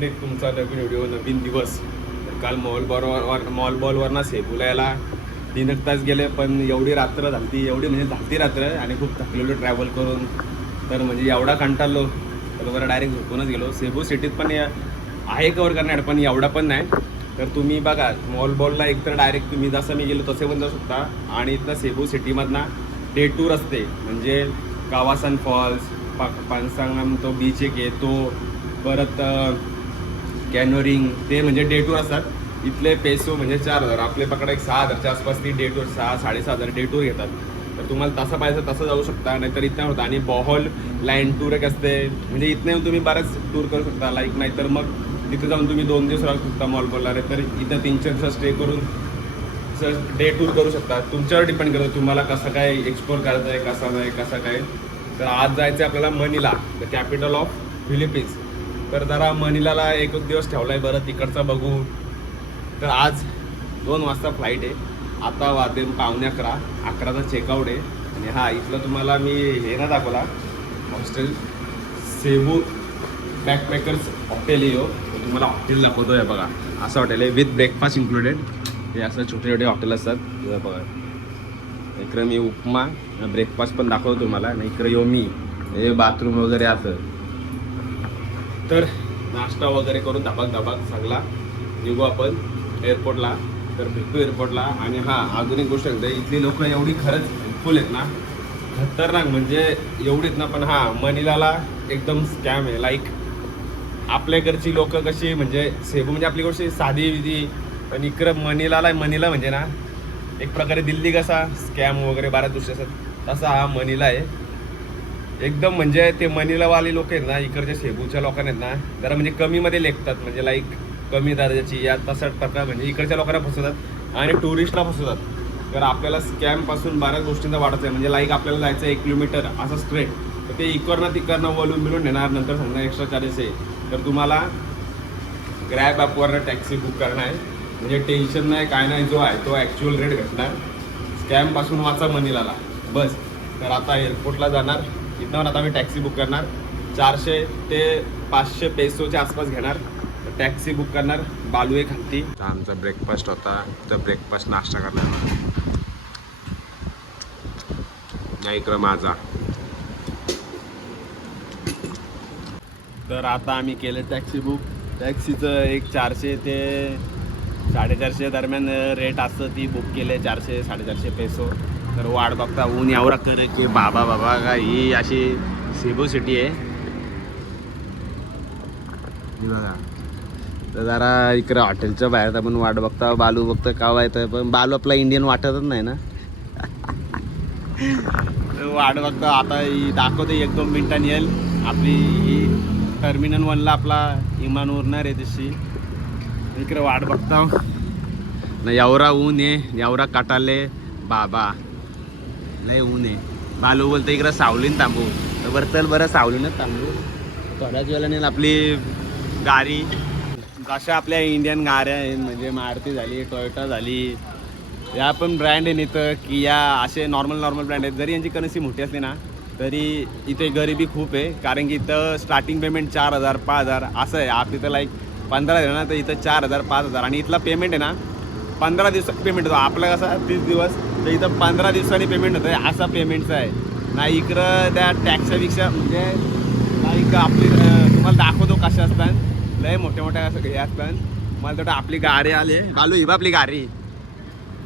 इकडे तुमचा नवीन व्हिडिओ, नवीन दिवस. तर काल मॉल बॉलवरनं सेबूला यायला 3 तास गेले, पण एवढी रात्र झाली, एवढी म्हणजे झालती रात्र, आणि खूप थकलेलो ट्रॅव्हल करून. तर म्हणजे एवढा कंटाळलो तर बरं डायरेक्ट झोपूनच गेलो. सेबू सिटीत पण आहे कवर करणार, पण एवढा पण नाही. तर तुम्ही बघा मॉल बॉलला एकतर डायरेक्ट तुम्ही जसं मी गेलो तसे पण जाऊ शकता, आणि इथं सेबू सिटीमधनं डे टूर असते, म्हणजे कावासन फॉल्स, पानसांगम तो बीच एक येतो, परत कॅनोरिंग, ते म्हणजे डे टूर असतात. इथले पेसो म्हणजे 4,000, आपले पकडा एक 6,000च्या आसपास ती डे टूर, 6,000-6,500 डे टूर घेतात. तर तुम्हाला तसं पाहिजे तसं जाऊ शकता, नाहीतर इथं होतं. आणि बॉहल लाईन टूर एक असते, म्हणजे इथनं येऊन तुम्ही बराच टूर करू शकता. लाईक नाहीतर मग तिथं जाऊन तुम्ही 2 दिवस राहू शकता मॉल बॉलला, तर इथं 3-4 दिवस स्टे करून डे टूर करू शकता. तुमच्यावर डिपेंड करतं तुम्हाला कसं काय एक्सप्लोर करायचं आहे, कसं नाही कसं काय. तर आज जायचं आहे आपल्याला Manila, the capital of Philippines. तर जरा मनिलाला एकच दिवस ठेवला आहे, बरं तिकडचं बघू. तर आज 2 वाजता फ्लाईट आहे. आता वाजले 11:45, 11चा चेकआउट आहे. आणि हा इथलं तुम्हाला मी हे ना दाखवला हॉस्टेल, सेबू बॅकपॅकर्स हॉटेल आहे. तुम्हाला हॉटेल दाखवतो आहे बघा. असं हॉटेल आहे विथ ब्रेकफास्ट इन्क्लुडेड. हे असं छोटे छोटे हॉटेल असतात बघा. इकडं मी उपमा ब्रेकफास्ट पण दाखवतो तुम्हाला. आणि इकडं येऊ मी हे बाथरूम वगैरे असं. तर नाश्ता वगैरे करून धबाक सगळा निघू आपण एअरपोर्टला. तर भेटू एअरपोर्टला. आणि हां, अजून एक गोष्ट आहे, इथली लोक एवढी खरंच हेल्पफुल आहेत ना, खतरनाक म्हणजे एवढीच ना. पण हां, मनिलाला एकदम स्कॅम आहे. लाईक आपल्याकडची लोक कशी म्हणजे सेबू म्हणजे आपली गोष्ट साधी विधी, पण इकडं मनिला म्हणजे ना एक प्रकारे दिल्ली कसा स्कॅम वगैरे बऱ्याच गोष्टी असतात, तसा हा मनिला आहे एकदम. म्हणजे ते मनिलावाले लोक आहेत ना, इकडच्या सेबूच्या लोकांना आहेत ना जरा म्हणजे कमीमध्ये लेखतात, म्हणजे लाईक कमी दर्जाची या तसा प्रकार, म्हणजे इकडच्या लोकांना फसवतात आणि टुरिस्टला फसवतात. तर आपल्याला स्कॅमपासून बऱ्याच गोष्टींचा वाढत आहे. म्हणजे लाईक आपल्याला जायचं 1 किलोमीटर असं स्ट्रेट, तर ते इकडनं तिकडनं वळून मिळून नेणार, नंतर सांगणार एक्स्ट्रा चार्जेस आहे. तर तुम्हाला ग्रॅब ॲपवरनं टॅक्सी बुक करणार आहे, म्हणजे टेन्शन नाही काय नाही, जो आहे तो ॲक्च्युअल रेट भेटणार. स्कॅमपासून वाचा मनिलाला बस. तर आता एअरपोर्टला जाणार, इथं आता मी टॅक्सी बुक करणार. 400 ते 500 पेसोच्या आसपास घेणार. टॅक्सी बुक करणार बालुए खालती. आमचा ब्रेकफास्ट होता, तर ब्रेकफास्ट नाश्ता करणार नाही इकडं माझा. तर आता आम्ही केलं टॅक्सी बुक. टॅक्सीचं एक 400 ते 450 दरम्यान रेट असतं, ती बुक केले 400-450 पेसो. तर वाट बघता ऊन एवढा करे की बाबा का ही अशी सेबू सिटी आहे बघा. तर जरा इकडं हॉटेलच्या बाहेर आपण वाट बघता, बालू बघता कावा येतं, पण बालू आपला इंडियन वाटतच नाही ना. वाट बघता आता ही दाखवते 1-2 मिनिटांनी येईल आपली ही टर्मिनल 1ला आपला विमान उरणार आहे तशी. इकडे वाट बघता ना, एवढा ऊन आहे, एवढा कटाले बाबा, लय ऊन आहे. बालू बोलतं इकडं सावलीन थांबू, तर बरं चल बरं सावलीनच थांबू. थोड्याच वेळाने आपली गाडी अशा आपल्या इंडियन गाड्या आहेत, म्हणजे मारुती झाली, टोयोटा झाली, या पण ब्रँड आहे इथं, किया, असे नॉर्मल ब्रँड आहेत. जरी यांची करन्सी मोठी असली ना तरी इथे गरिबी खूप आहे, कारण की इथं स्टार्टिंग पेमेंट 4,000-5,000 असं आहे. आप इथं लाईक 15 दिवस ना, तर इथं 4,000-5,000. आणि इथला पेमेंट आहे ना 15 दिवसात पेमेंट होतो. आपला कसा 30 दिवस, तर इथं 15 दिवसांनी पेमेंट होतं आहे, असा पेमेंटचा आहे ना. इकडं त्या टॅक्सपेक्षा म्हणजे लाईक आपली तुम्हाला दाखवतो कशा असतात, लय मोठ्या असं हे असतात. मला तेवढं आपली गाडी आले बालू, ही बा आपली गाडी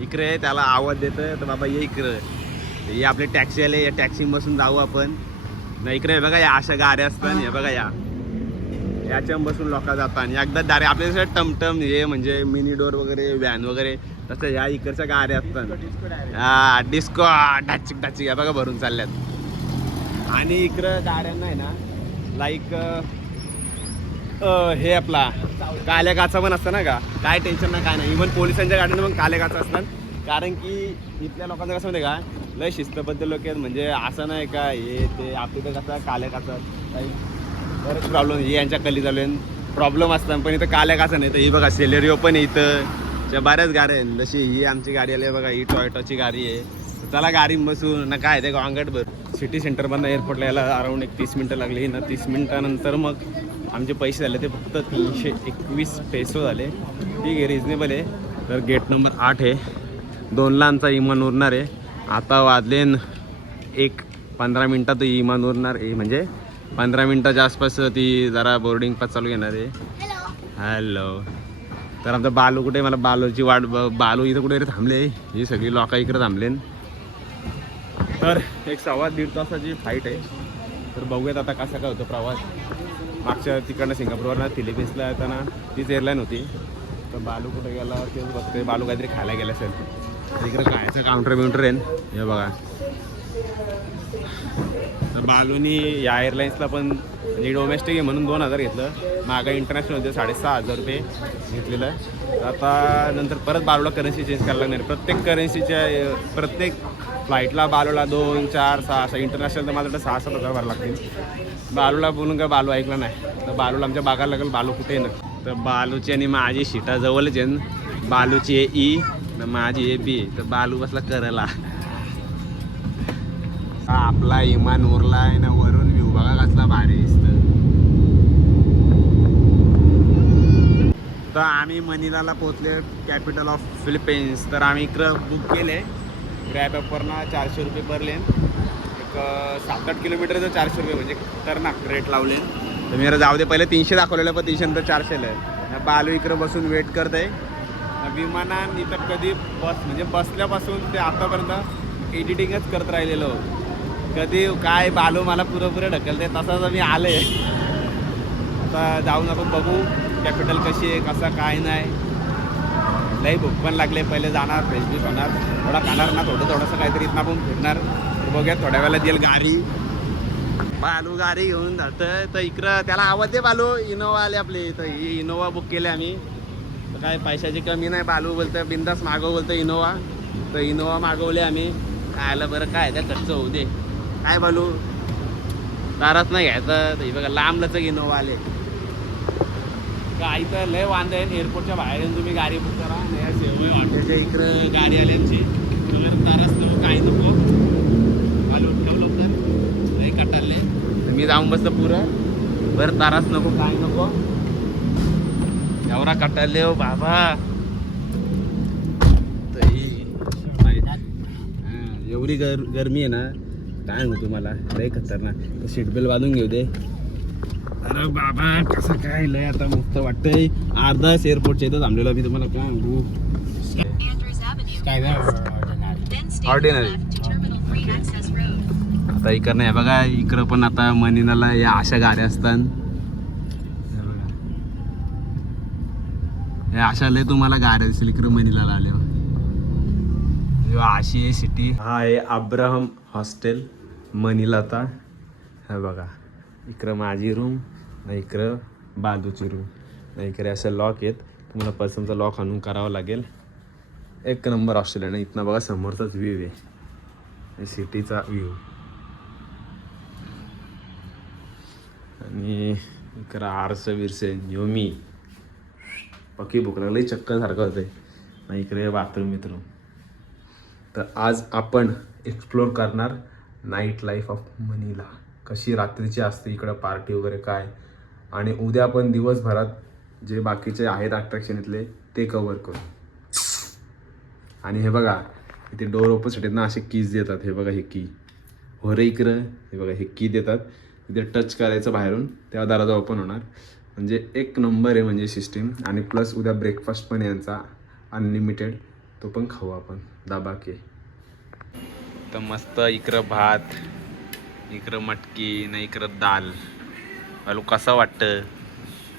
इकडे, त्याला आवाज देतं तर बाबा ये इकडं. हे आपली टॅक्सी आले, या टॅक्सी बसून जाऊ आपण ना. इकडे बघा या अशा गाड्या असतात, हे बघा याच्या बसून लोक जातात. एकदा दारे आपल्या टमटम हे म्हणजे मिनी डोर वगैरे व्हॅन वगैरे, तसं या इकडच्या गाड्या असतात. हा डिस्को ढाचिक या बघा भरून चालल्यात. आणि इकडं गाड्यांना आहे ना लाईक हे आपला काल्या काचा पण असतं ना का, काय टेन्शन नाही काय नाही. इव्हन पोलिसांच्या गाड्यांना पण काल्या काचा असतात, कारण की इथल्या लोकांचं कसं माहिती आहे का, लय शिस्तबद्ध लोक आहेत. म्हणजे असं नाही का हे ते आपल्या इथं कसं काल्या काचा काही बरेच प्रॉब्लेम हे यांच्या कली चालू आहे, प्रॉब्लेम असतात. पण इथं काल्या काचा नाही. तर ही बघा सेलेरिओ पण आहे इथं, बऱ्याच गाड्या आहेत. जशी ही आमची गाडी आली बघा, ही टोयोटाची गाडी आहे. चला गाडी बसून ना काय ते गांगट भर. सिटी सेंटरमधनं एअरपोर्टला यायला अराऊंड एक 30 मिनटं लागली ना. 30 मिनटानंतर मग आमचे पैसे झाले ते फक्त 321 पेसो झाले. ठीक आहे, रिजनेबल आहे. तर गेट नंबर 8 आहे. 2ला आमचा इमान उरणार आहे. आता वाजलेन 1:15 मिनटात इमान उरणार आहे, म्हणजे 15 मिनटाच्या आसपास ती जरा बोर्डिंग पास चालू घेणार आहे. हॅलो. तर आमचा बालू कुठे, मला बालूची वाट, बालू इथं कुठे थांबले. ही सगळी लोकं इकडे थांबलेन. तर एक 1.5-1.5 तासाची फ्लाईट आहे. तर बघूयात आता कसा काय होतो प्रवास. मागच्या तिकडनं सिंगापूरवरनं फिलिपिन्सला येताना तीच एअरलाईन होती. तर बालू कुठे गेला तेच बघतोय. बालू काहीतरी खायला गेला असेल. तर इकडे खायचं काउंटर आहे. हे बघा. तर बालूनी या एअरलाईन्सला पण म्हणजे डोमेस्टिक आहे म्हणून 2,000 घेतलं. मागं इंटरनॅशनल होते 6,500 रुपये घेतलेलं. तर आता नंतर परत बालूला करन्सी चेंज करायला लागणार. प्रत्येक फ्लाईटला बालूला 2, 4, 6 असं. इंटरनॅशनल तर माझ्याकडे 6-7 हजार भरावं लागतील. बालूला बोलून का बालू ऐकला नाही. तर बालूला आमच्या बागायला लागेल बालू कुठे ना. तर बालूची आणि माझी सीटा जवळच आहे. बालूची आहे ई तर माझी आहे बी. तर बालू बसला करायला. आपला इमान उरला आहे ना. वरून व्ह्यू बघा कसला भारी दिसतं. तर आम्ही मनिलाला पोहोचले, कॅपिटल ऑफ फिलिपिन्स. तर आम्ही इकडं बुक केले ग्रॅब ॲपवरनं. 400 रुपये भरले. एक 7-8 किलोमीटरचं 400 रुपये म्हणजे खतरनाक रेट लावले. तर मी जाऊ दे, पहिले 300 दाखवलेलं पण 300 नंतर 400 आहे. बालू इकडं बसून वेट करत आहे. विमानात इथं कधी म्हणजे बसल्यापासून ते आतापर्यंत एडिटिंगच करत राहिलेलो. कधी काय बालू मला पुरं ढकलते तसंच मी आले. आता जाऊन आपण बघू कॅपिटल कशी आहे, कसं काय नाही. लई भूक पण लागले. पहिले जाणार, फ्रेश फ्रेश होणार, थोडा खाणार ना, थोडंसं काहीतरी इथं आपण फिरणार. तर बघूया थोड्या वेळेला येईल गाडी. बालू गाडी घेऊन जातं. तर इकडं त्याला आवाज दे बालू. इनोवा आले आपले. तर ही इनोवा बुक केली आम्ही. तर काय पैशाची कमी नाही. बालू बोलतं बिंदास मागव, बोलतं इनोवा. तर इनोवा मागवले आम्ही. खायला बरं काय त्या खर्च होऊ दे. काय बालू ताराच नाही घ्यायचं. तर बघा लांबलंच इनोवा आले. काय तर लय वांदे आहे. एअरपोर्टच्या बाहेर येऊन तुम्ही गाडी बुक करा. हॉटेलच्या इकडं गाडी आली आमची. तर ताराच नको, काही नको. बालू ठेवलं तर लय कटाले. मी जाऊन बसतं पुरं. बरं ताराच नको, काय नको. एवढा कटाले हो बाबा. एवढी गरमी आहे ना, काय म्हणतो तुम्हाला, लय खतरनाक. सीट बेल्ट बांधून घेऊ दे. अरे बाबा कसं काय लय आता मस्त वाटतंय. अर्धाच एअरपोर्टच्या इथं थांबलेलो मी. तुम्हाला काय सांगू. ऑर्डिनरी. आता इकडं नाही बघा. इकडं पण आता मनिलाला या अशा गाड्या असतात. या अशा लय तुम्हाला गाड्या दिसेल इकडं मनिलाला आल्या. अशी आहे सिटी. हा आहे अब्राहम हॉस्टेल मनिलाचा. हे बघा इकडं माझी रूम, नाही इकडं बालूची रूम, नाही इकडे असं लॉक आहेत. तुम्हाला पसंतचा लॉक आणून करावं लागेल. एक नंबर हॉस्टेल आहे ना. इथनं बघा समोरचाच व्ह्यू आहे, सिटीचा व्ह्यू. आणि इकडं आरसं विरसे योमी पक्की भूक लागली चक्कर सारखं होते. नाही इकडे बाथरूम मिथरूम. तर आज आपण एक्सप्लोर करणार नाईट लाईफ ऑफ मनिला. कशी रात्रीची असते इकडं, पार्टी वगैरे काय. आणि उद्या आपण दिवसभरात जे बाकीचे आहेत अट्रॅक्शन इथले ते कवर करू. आणि हे बघा इथे डोर ओपोजिट आहेत ना, असे कीज देतात. हे बघा हे की वर इकडं, हे बघा हे की देतात. इथे टच करायचं बाहेरून, तेव्हा दरवाजा ओपन होणार. म्हणजे एक नंबर आहे म्हणजे सिस्टीम. आणि प्लस उद्या ब्रेकफास्ट पण यांचा अनलिमिटेड, तो पण खाऊ आपण दाबाके. तर मस्त इकडं भात, इकडं मटकी, नाही इकडं दाल. बालू कसं वाटतं.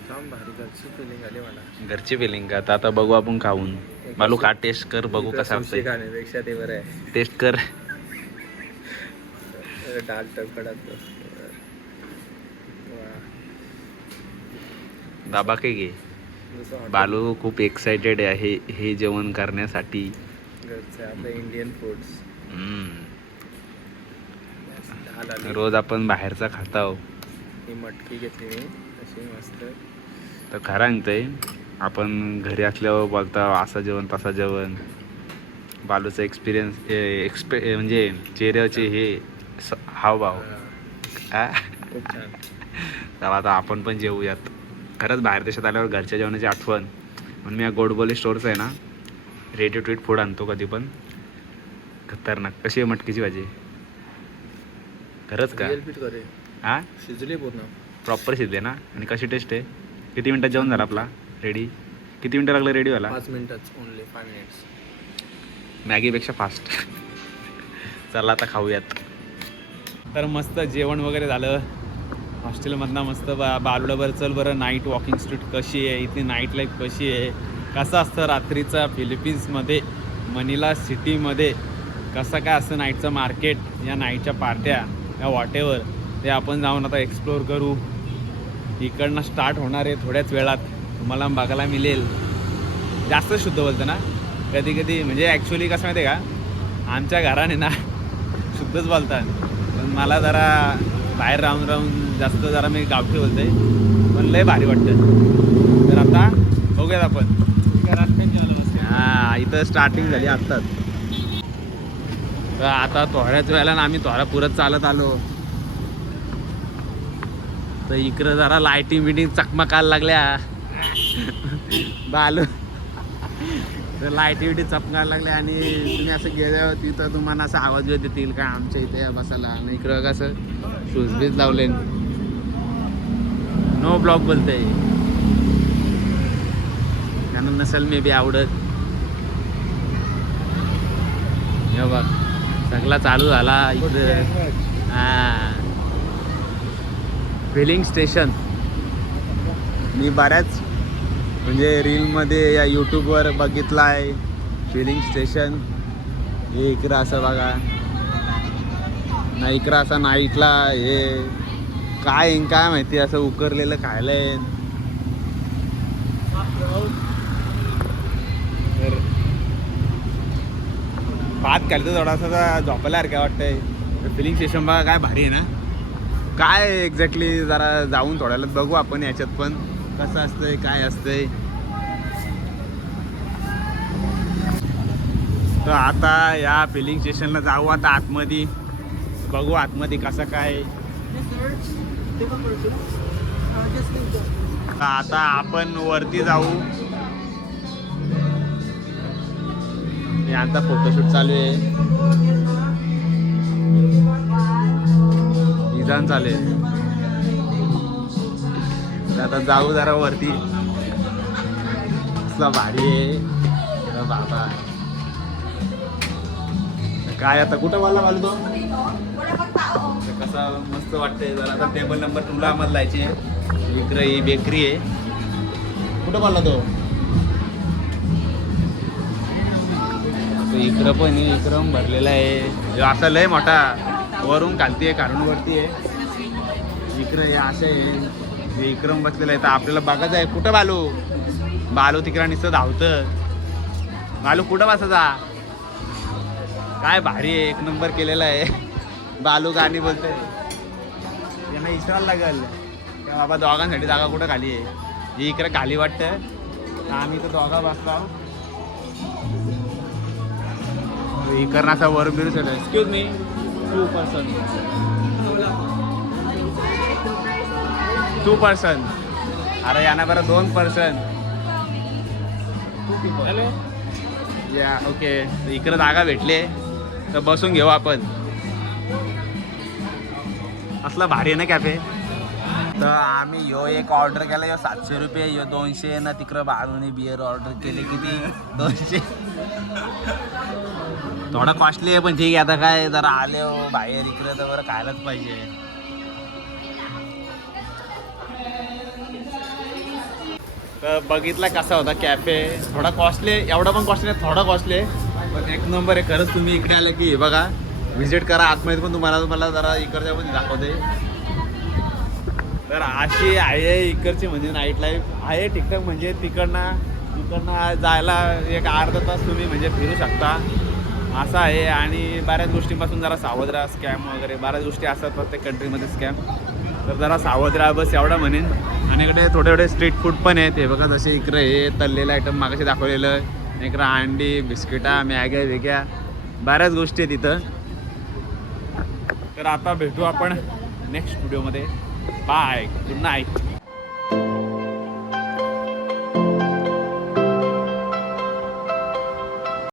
घरची फिलिंग आली मला. घरची फिलिंग का. आता बघू आपण खाऊन. बालू खा, टेस्ट कर, बघू कसं असतं. खाण्यापेक्षा ते बरं आहे. टेस्ट कर. डाल टकडा दाबाके घे. बालू खूप एक्साइटेड आहे हे जेवण करण्यासाठी. घरचं आपलं इंडियन फूड्स. रोज आपण बाहेरचा खाताव. ही मटकी घेतली मी अशी मस्त. तर खरं सांगतंय, आपण घरी असल्यावर बोलता असं जेवण तसं जेवण. बालूचा एक्सपिरियन्स म्हणजे चेहऱ्याचे हे हावभाव. हा, खूप छान. चला आता आपण पण जेवूयात. खरंच बाहेर देशात आल्यावर घरच्या जेवणाची आठवण म्हणून मी या गोडबोले स्टोअरचं आहे ना रेडी टू ईट फूड आणतो कधी पण. खतरनाक. कशी आहे मटकीची भाजी? खरंच का? रिअल पीठ करे हां शिजले पूर्ण. प्रॉपर शिजले ना? आणि कशी टेस्ट आहे? किती मिनटात जेवण झालं आपला रेडी? किती मिनटं लागलं रेडी व्हायला? 5 मिनिटच ओनली 5 मिनिट्स. मॅगीपेक्षा फास्ट. चला आता खाऊयात. तर मस्त जेवण वगैरे झालं हॉस्टेलमधनं. मस्त बालुडा बरं चल बरं नाईट वॉकिंग स्ट्रीट कशी आहे, इथली नाईट लाईफ कशी आहे, कसं असतं रात्रीचा फिलिपिन्समध्ये मनिला सिटीमध्ये कसं काय असतं नाईटचं मार्केट, या नाईटच्या पार्ट्या या वॉटेवर, ते आपण जाऊन आता एक्सप्लोअर करू. इकडनं स्टार्ट होणार आहे थोड्याच वेळात, तुम्हाला बघायला मिळेल. जास्त शुद्ध बोलतं ना कधी कधी, म्हणजे ॲक्च्युली कसं माहिती आहे का, आमच्या घराने ना शुद्धच बोलतात, पण मला जरा बाहेर राहून राहून जास्त जरा मी गावठी बोलते, पण लय भारी वाटतं. तर आता बघूयात आपण. हां इथं स्टार्टिंग झाली आत्ताच. तर आता थोड्याच वेळेला ना आम्ही थोडा चालत आलो. तर इकडं जरा लाईटिंग बिटिंग चकमकायला लागल्या बालू. तर लाईटी बिटी चपकायला लागल्या आणि तुम्ही असं गेल्यावर तिथं तुम्हाला असं आवाज येतील का आमच्या इथे बसायला. आणि इकडं कसं शूजबीज लावले, नो ब्लॉक बोलते, त्यांना नसेल मे बी आवडत. हे बघ सगळा चालू झाला इकडं. हां फिलिंग स्टेशन. मी बऱ्याच म्हणजे रीलमध्ये या यूट्यूबवर बघितलं आहे फिलिंग स्टेशन. हे इकडं असं बघा ना, इकडं असं नाईटला हे काय माहिती असं उकरलेलं खायला आहे. तर भात खायचं थोडासा झोपायला काय वाटतंय. फिलिंग स्टेशन बघा काय भारी आहे ना. काय एक्झॅक्टली जरा जाऊन थोड्याला बघू आपण याच्यात पण कसं असतंय काय असतंय. तर आता या फिलिंग स्टेशनला जाऊ आता आतमध्ये, बघू आतमध्ये कसं काय. आता आपण वरती जाऊ. यांचा फोटोशूट चालू आहे, डिझाईन चालू आहे. आता जाऊ जरा वरती. कसला भारी आहे बाबा. काय आता कुठं बोलला मला तो कसा मस्त वाटतंय जरा. आता टेबल नंबर 2ला आम्हाला जायची आहे. इकडं ही बेकरी आहे. कुठं बोलला तो इकडं पण आहे, इकडं भरलेला आहे. असा लय मोठा वरून खालती आहे कारण वरती आहे. इकडं हे असं आहे, इकडं बसलेलं आहे. तर आपल्याला बघायचं आहे कुठं बालू तिकडं नुसतं धावतं. बालू कुठं बसायचा. काय भारी आहे, एक नंबर केलेला आहे. बालू गाणी बोलते, त्यांना विचारायला लागेल बाबा दोघांसाठी जागा कुठं खाली आहे. ही इकडे खाली वाटतं, आम्ही तर दोघा बसला. इकडनं असा वर बिरू सगळं. Excuse me 2 person. अरे याना बरं 2 पर्सन. या ओके. इकडं जागा भेटले तर बसून घेऊ आपण. असला भारी आहे ना कॅफे. तर आम्ही यो एक ऑर्डर केला, यो 700 रुपये, यो 200 ना. तिकडं बाळूने बिअर ऑर्डर केले किती 200. थोडा कॉस्टली आहे पण ठीक आहे. आता काय जरा आले हो बाहेर इकडं तर बरं खायलाच पाहिजे. तर बघितला कसा होता कॅफे. थोडा कॉस्टली, एवढा पण कॉस्टली नाही, थोडा कॉस्टली आहे पण एक नंबर आहे. खरंच तुम्ही इकडे आलं की बघा व्हिजिट करा. आतमध्ये पण तुम्हाला जरा इकडच्या पण दाखवते. तर अशी आहे इकडची म्हणजे नाईट लाईफ आहे ठीकठाक. म्हणजे तिकडनं जायला एक अर्धा तास तुम्ही म्हणजे फिरू शकता असं आहे. आणि बऱ्याच गोष्टींपासून जरा सावध राहा. स्कॅम वगैरे बऱ्याच गोष्टी असतात प्रत्येक कंट्रीमध्ये स्कॅम. तर जरा सावध राहा बस एवढं म्हणेन. आणि इकडे थोडे स्ट्रीट फूड पण आहेत. हे बघा जसे इकडे हे तळलेलं आयटम मागाशी दाखवलेलं. इकडं अंडी बिस्किटा मॅग्या वेग्या बऱ्याच गोष्टी आहेत इथं. तर आता भेटू आपण नेक्स्ट व्हिडिओमध्ये. Bye, good night.